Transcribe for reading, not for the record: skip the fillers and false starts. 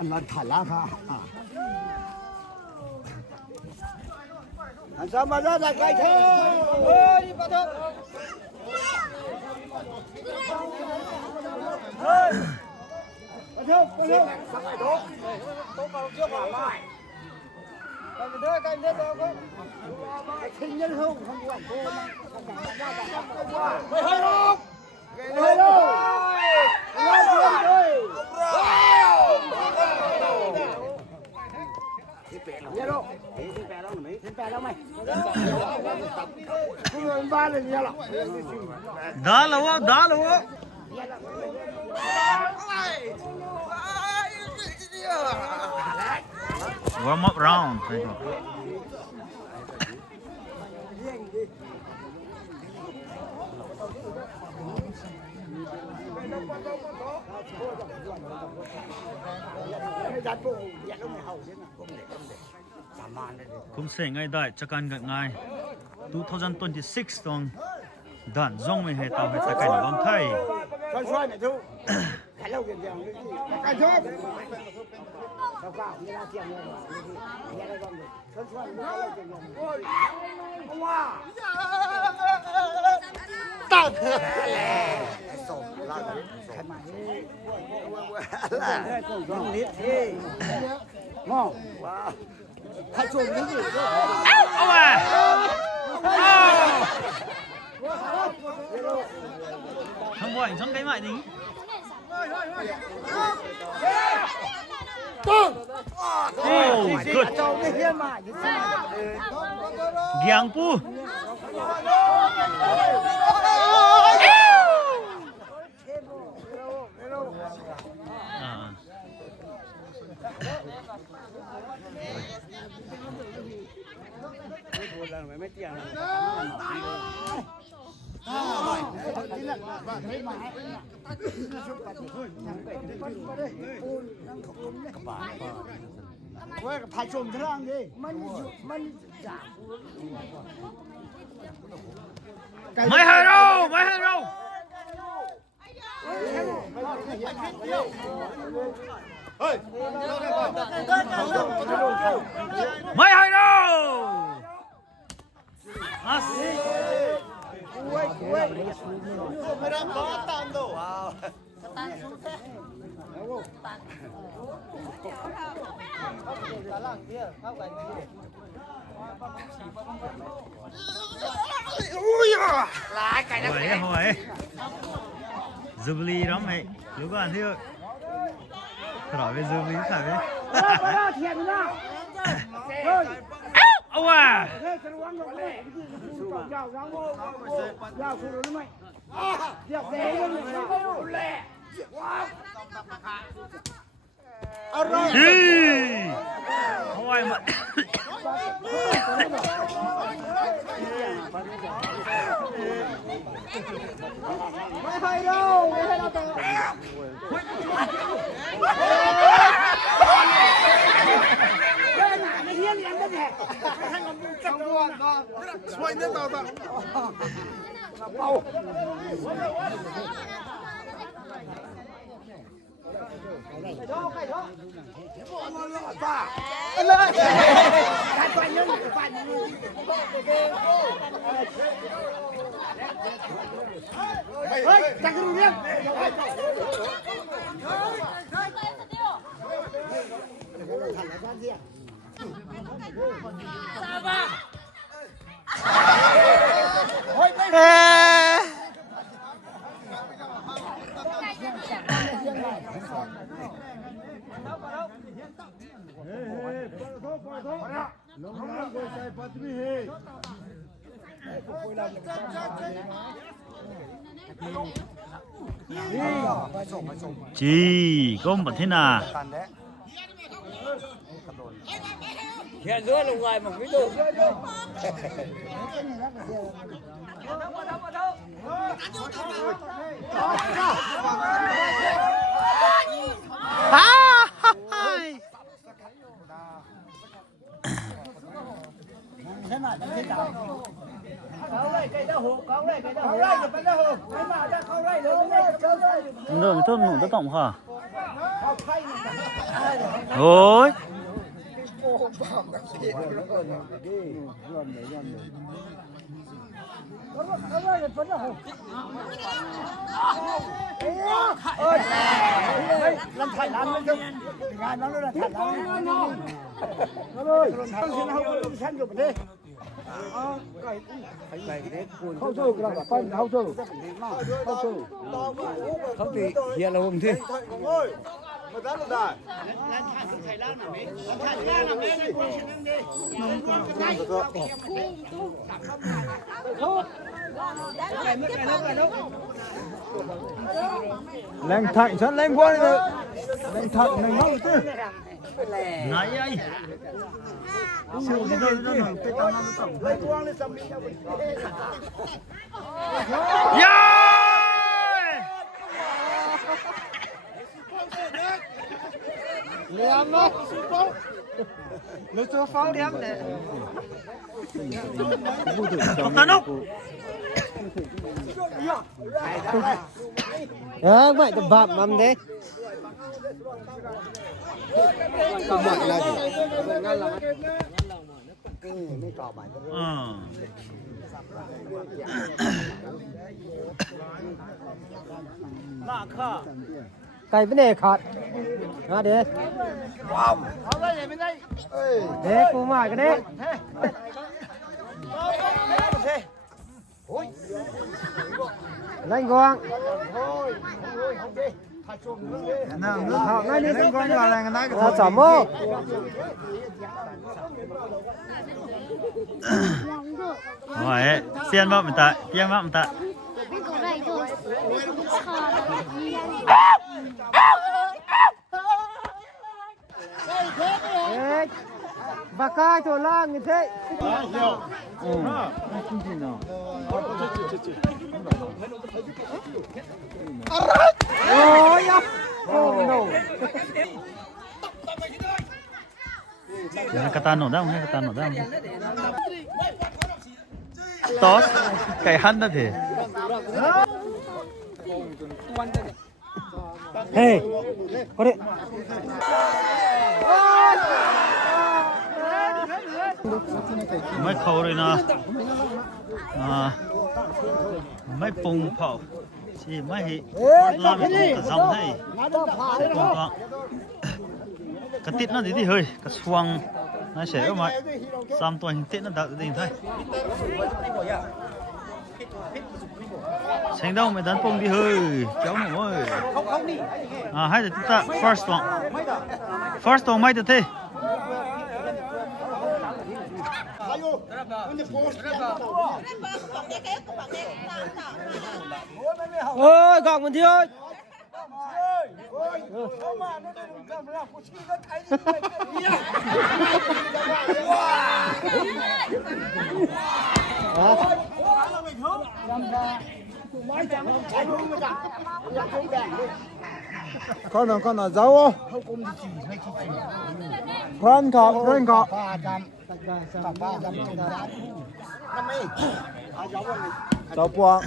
อันนั้นถ่ายแล้วค่ะอันสามารถได้ไกลเท่เฮ้ยปะเถอะเฮ้ยปะเถอะปะเถอะสักไอ้โต๊ะโต๊ะเราเชื่อผ่านได้กันเด้อตัวก็ไอ้ทิ้งยันห้องทั้งวันโตไม่ให้หรอกไม่ให้หรอกไม่ให้หรอกที่แปดแล้วเนี่ยหรอกที่แปดแล้วไหมที่แปดแล้วไหมคุณเป็นบ้านเลยเนี่ยหรอดาลวะ warm up round คุมเสียงง่ายได้จัดการง่าย2026ตรงด่านซ่งไม่ให้ตามให้ตะกันบางไทยช่วยหน่อยทุกใครเล่าเกี่ยวกับการชอบเราก็เวลาเที่ยงเนี่ยเนี่ยอะไรกันช่วยไม่เล่าเกี่ยวกับว้าตัดส่งลาดใครมาน้องนิดเฮ้มองว้าใครชมนี่เอามาทั้งบ่อยทั้งไกลใหม่ดิโอ้ good เกียงปูว่าถ่ายชมทางดิมันไม่ให้เราไม่ให้เราไม่ให้เราไม่รับบ้าตามดูว้าวลายไก่นะหอยซูบลีร้องไหมรู้ก่อนที่ถอดไปซูบลีใส่ไปเทียนนะเอาว่ะอะไรเอาไว้มาไม่ให้เราไม่ให้เราแต่ช่วยเนี่ยต่อเอาไก่ท้อป้าเลยการไปเยอะไปเฮ้ยจักรเรียนจีก้มบัดที่นาเขียนด้วยลงไงมันไม่ดูเริ่มต้นหนูจะต้องค่ะ โอ้ย làm thải lan lên không ngài nó là thải lan nó ơi không xin không xin được đi khôngสู้กันกับปั้นเขาสู้เขาสู้เขาตีเฮียเราผมที่มาตั้งได้แรงถักฉันแรงกว่าเลยแรงถักแรงมากเลย này ấy siêu đi đây đó mà cái tao nó tổng lấy quang lên sầm đi nhau Liam đó, lấy số pháo đẹp nè. tao nốc Đó, vậy thì bạp mắm đấy. Bạp là gì? Cái vấn đề khát. Đó đấy. Đấy, cô mải cái đấy. Lên quang. nào nước họ ngay đi con vào là người ta Nó chấm không? rồi xiên bắp mình tại xiên bắp mình tại Đấy. Bà cai thổi lang như thế. Ôi ya. Oh no. cái ta nổ ra không cái ta nổ ra không toss cái hắn đó thì Hey. Có đi. mấy khâu rồi nè mấy bùng phao chỉ mấy làm cái dòng này cái tít nó thì hơi cái xoang nó sẽ ở ngoài xăm tuổi hình tít nó đặt gì thôi thành đâu mày đánh bông đi hơi cháu nổi hay là chúng ta first one mấy được thế Ôi, gọng mình đi ơi. con nào giấu không con cọp cháu quang